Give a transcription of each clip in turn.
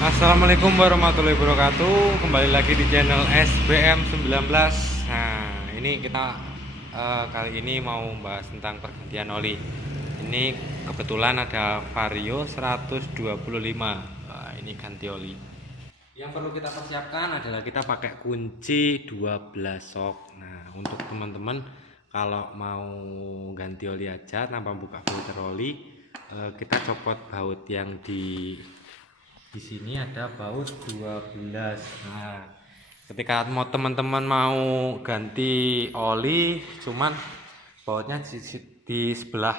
Assalamualaikum warahmatullahi wabarakatuh. Kembali lagi di channel SBM19. Nah, ini kita kali ini mau bahas tentang pergantian oli. Ini kebetulan ada Vario 125. Nah, ini ganti oli. Yang perlu kita persiapkan adalah kita pakai kunci 12 sok. Nah, untuk teman-teman kalau mau ganti oli aja tanpa buka filter oli, kita copot baut yang di sini ada baut 12. Nah, ketika mau teman-teman mau ganti oli, cuman bautnya di sebelah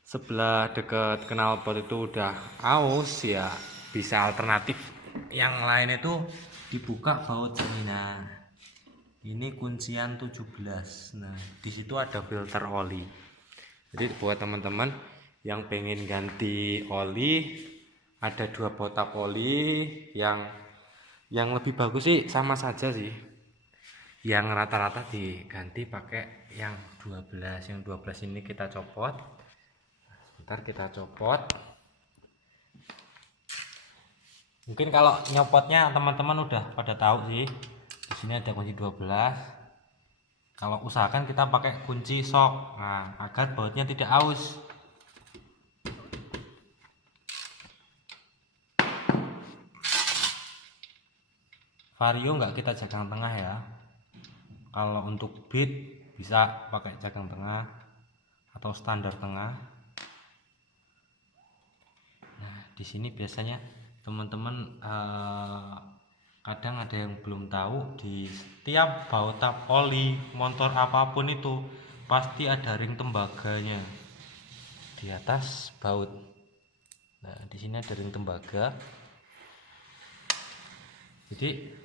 sebelah deket knalpot itu udah aus, ya bisa alternatif yang lain itu dibuka baut sini. Nah, ini kuncian 17. Nah, di situ ada filter oli. Jadi buat teman-teman yang pengen ganti oli, ada dua botak oli yang lebih bagus sih sama saja sih. Yang rata-rata diganti pakai yang 12. Yang 12 ini kita copot. Ntar kita copot. Mungkin kalau nyopotnya teman-teman udah pada tahu sih. Di sini ada kunci 12. Kalau usahakan kita pakai kunci sok. Nah, agar bautnya tidak aus. Vario nggak kita jagang tengah ya. Kalau untuk beat bisa pakai jagang tengah atau standar tengah. Nah, di sini biasanya teman-teman kadang ada yang belum tahu, di setiap baut tap oli motor apapun itu pasti ada ring tembaganya di atas baut. Nah, di sini ada ring tembaga. Jadi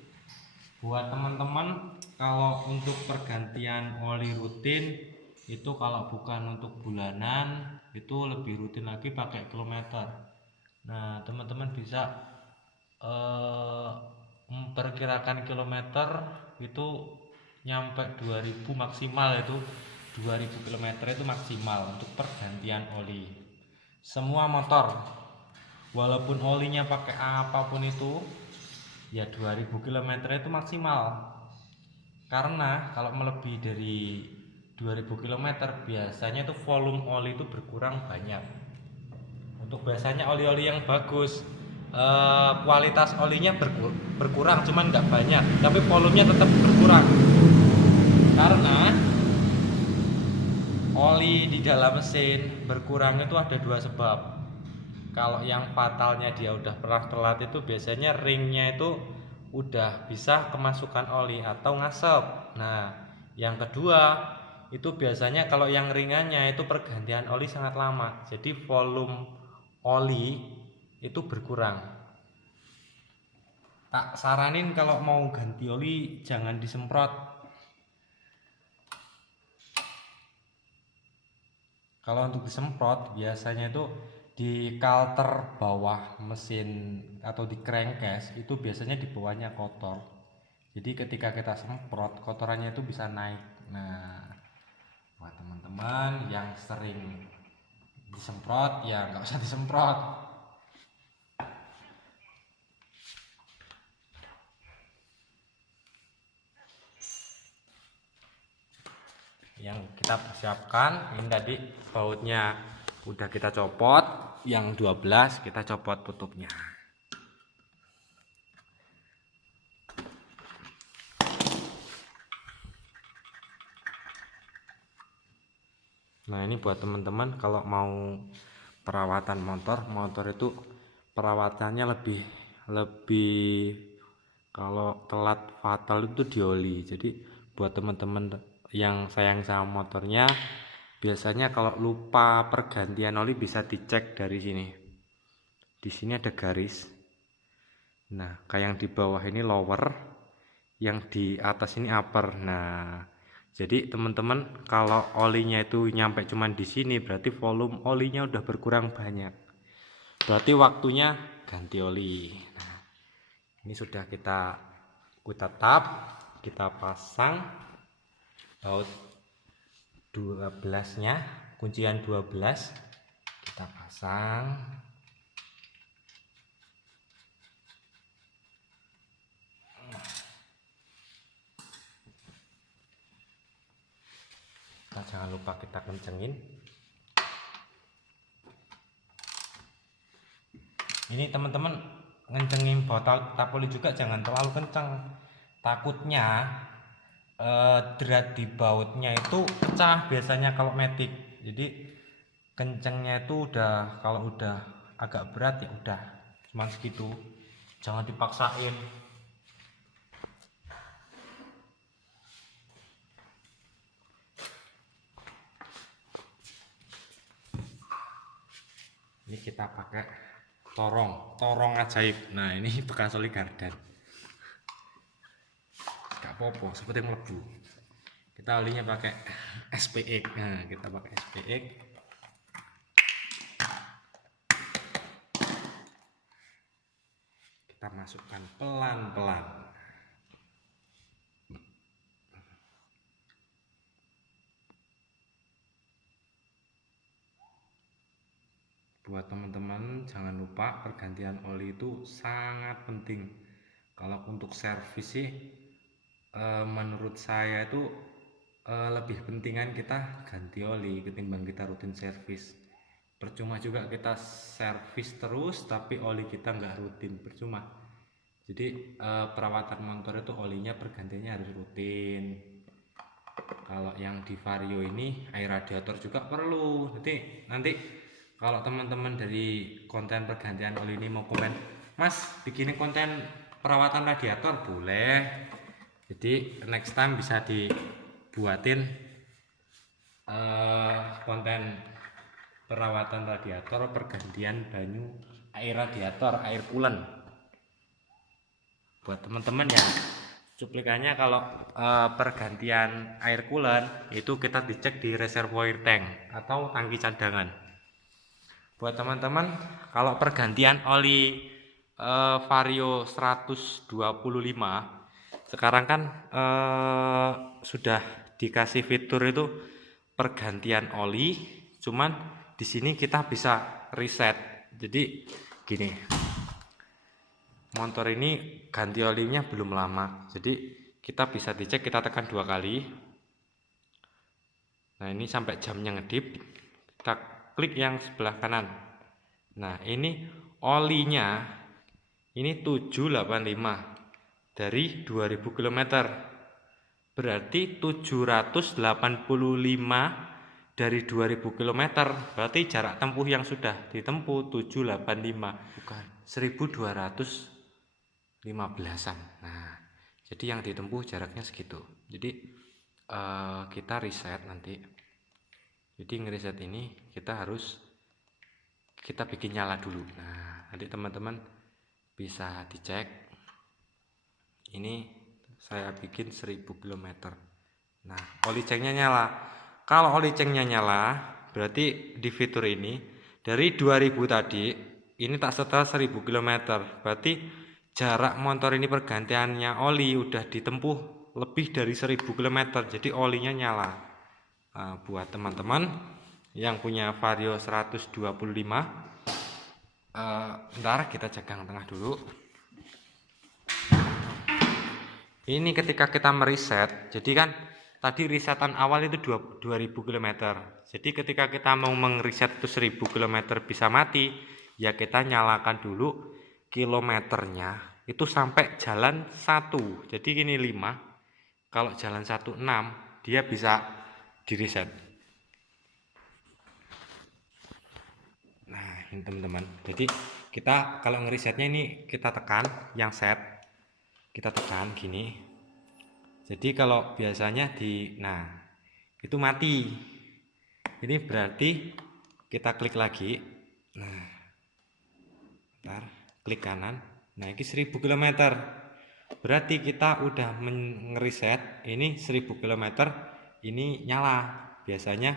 buat teman-teman kalau untuk pergantian oli rutin itu, kalau bukan untuk bulanan itu lebih rutin lagi pakai kilometer. Nah, teman-teman bisa memperkirakan kilometer itu nyampe 2000 maksimal, itu 2000 km itu maksimal untuk pergantian oli. Semua motor walaupun olinya pakai apapun itu ya 2000 km itu maksimal. Karena kalau melebihi dari 2000 km biasanya tuh volume oli itu berkurang banyak. Untuk biasanya oli-oli yang bagus, kualitas olinya berkurang cuman nggak banyak, tapi volumenya tetap berkurang. Karena oli di dalam mesin berkurang itu ada dua sebab. Kalau yang fatalnya dia udah pernah telat itu biasanya ringnya itu udah bisa kemasukan oli atau ngasep. Nah, yang kedua itu biasanya kalau yang ringannya itu pergantian oli sangat lama, jadi volume oli itu berkurang. Tak saranin kalau mau ganti oli jangan disemprot. Kalau untuk disemprot biasanya itu di kalter bawah mesin atau di crankcase itu biasanya di bawahnya kotor. Jadi ketika kita semprot kotorannya itu bisa naik. Nah, buat teman-teman yang sering disemprot ya nggak usah disemprot. Yang kita persiapkan ini tadi bautnya udah kita copot, yang 12 kita copot tutupnya. Nah, ini buat teman-teman kalau mau perawatan motor itu perawatannya lebih kalau telat fatal itu di oli. Jadi buat teman-teman yang sayang sama motornya, biasanya kalau lupa pergantian oli bisa dicek dari sini. Di sini ada garis. Nah, kayak yang di bawah ini lower, yang di atas ini upper. Nah, jadi teman-teman kalau olinya itu nyampe cuman di sini berarti volume olinya udah berkurang banyak. Berarti waktunya ganti oli. Nah, ini sudah kita tap, kita pasang baut 12 nya, kuncian 12 kita pasang. jangan lupa kita kencengin. Ini teman-teman ngencengin botol tapoli juga jangan terlalu kencang, takutnya drat di bautnya itu pecah biasanya kalau matic. Jadi kencengnya itu udah, kalau udah agak berat ya udah cuman segitu, jangan dipaksain. Ini kita pakai torong ajaib. Nah ini bekas oli garden, gak popo seperti melebu. Kita olinya pakai SPX. Nah kita pakai SPX. Kita masukkan pelan-pelan. Buat teman-teman jangan lupa pergantian oli itu sangat penting. Kalau untuk servis sih menurut saya itu lebih pentingan kita ganti oli ketimbang kita rutin servis. Percuma juga kita servis terus tapi oli kita nggak rutin, percuma. Jadi perawatan motor itu olinya pergantiannya harus rutin. Kalau yang di Vario ini air radiator juga perlu. Jadi nanti kalau teman-teman dari konten pergantian oli ini mau komen, Mas bikin konten perawatan radiator, boleh. Jadi next time bisa dibuatin konten perawatan radiator, pergantian banyu air radiator, air coolant. Buat teman-teman ya, cuplikannya kalau pergantian air coolant itu kita dicek di reservoir tank atau tangki cadangan. Buat teman-teman kalau pergantian oli Vario 125 sekarang kan sudah dikasih fitur itu pergantian oli, cuman di sini kita bisa reset. Jadi gini, motor ini ganti olinya belum lama, jadi kita bisa dicek, kita tekan 2 kali. Nah ini sampai jamnya ngedip, kita klik yang sebelah kanan. Nah ini olinya ini 785 dari 2000 km, berarti 785 dari 2000 km, berarti jarak tempuh yang sudah ditempuh 785, bukan 1215-an. Nah jadi yang ditempuh jaraknya segitu. Jadi kita reset nanti. Jadi ngereset ini kita bikin nyala dulu. Nah nanti teman-teman bisa dicek. Ini saya bikin 1000 km. Nah oli cengnya nyala. Kalau oli cengnya nyala berarti di fitur ini dari 2000 tadi ini tak setel 1000 km, berarti jarak motor ini pergantiannya oli udah ditempuh lebih dari 1000 km, jadi olinya nyala. Buat teman-teman yang punya Vario 125, bentar kita jagang tengah dulu. Ini ketika kita mereset, jadi kan tadi resetan awal itu 2000 km, jadi ketika kita mau mengreset itu 1000 km bisa mati, ya kita nyalakan dulu kilometernya itu sampai jalan 1, jadi gini 5, kalau jalan 1 6 dia bisa di reset. Nah ini teman-teman, jadi kita kalau ngeresetnya ini kita tekan yang set, kita tekan gini. Jadi kalau biasanya nah itu mati, ini berarti kita klik lagi. Nah bentar, klik kanan. Nah ini 1000 km, berarti kita udah ngereset ini 1000 km. Ini nyala. Biasanya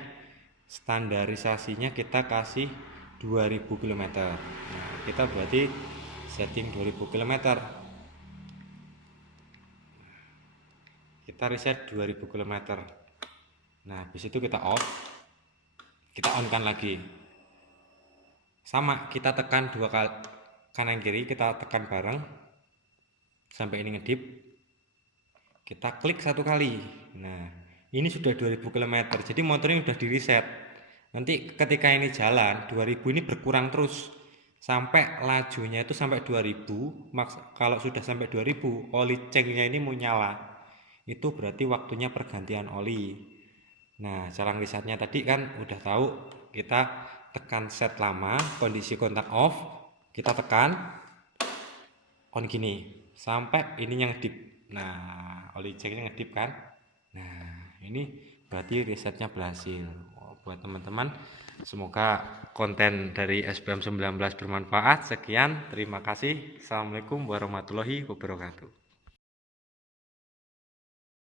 standarisasinya kita kasih 2000 km. Nah, kita berarti setting 2000 km. Kita reset 2000 km. Nah, habis itu kita off. Kita on kan lagi. Sama, kita tekan 2 kali kanan kiri, kita tekan bareng sampai ini ngedip. Kita klik 1 kali. Nah, ini sudah 2000 km, jadi motornya sudah di reset. Nanti ketika ini jalan 2000 ini berkurang terus sampai lajunya itu sampai 2000. Kalau sudah sampai 2000 oli ceknya ini mau nyala, itu berarti waktunya pergantian oli. Nah, cara risetnya tadi kan udah tahu, kita tekan set lama, kondisi kontak off, kita tekan on gini sampai ininya ngedip. Nah, oli ceknya ngedip kan. Nah, ini berarti risetnya berhasil. Buat teman-teman, semoga konten dari SBM 19 bermanfaat. Sekian, terima kasih. Assalamualaikum warahmatullahi wabarakatuh.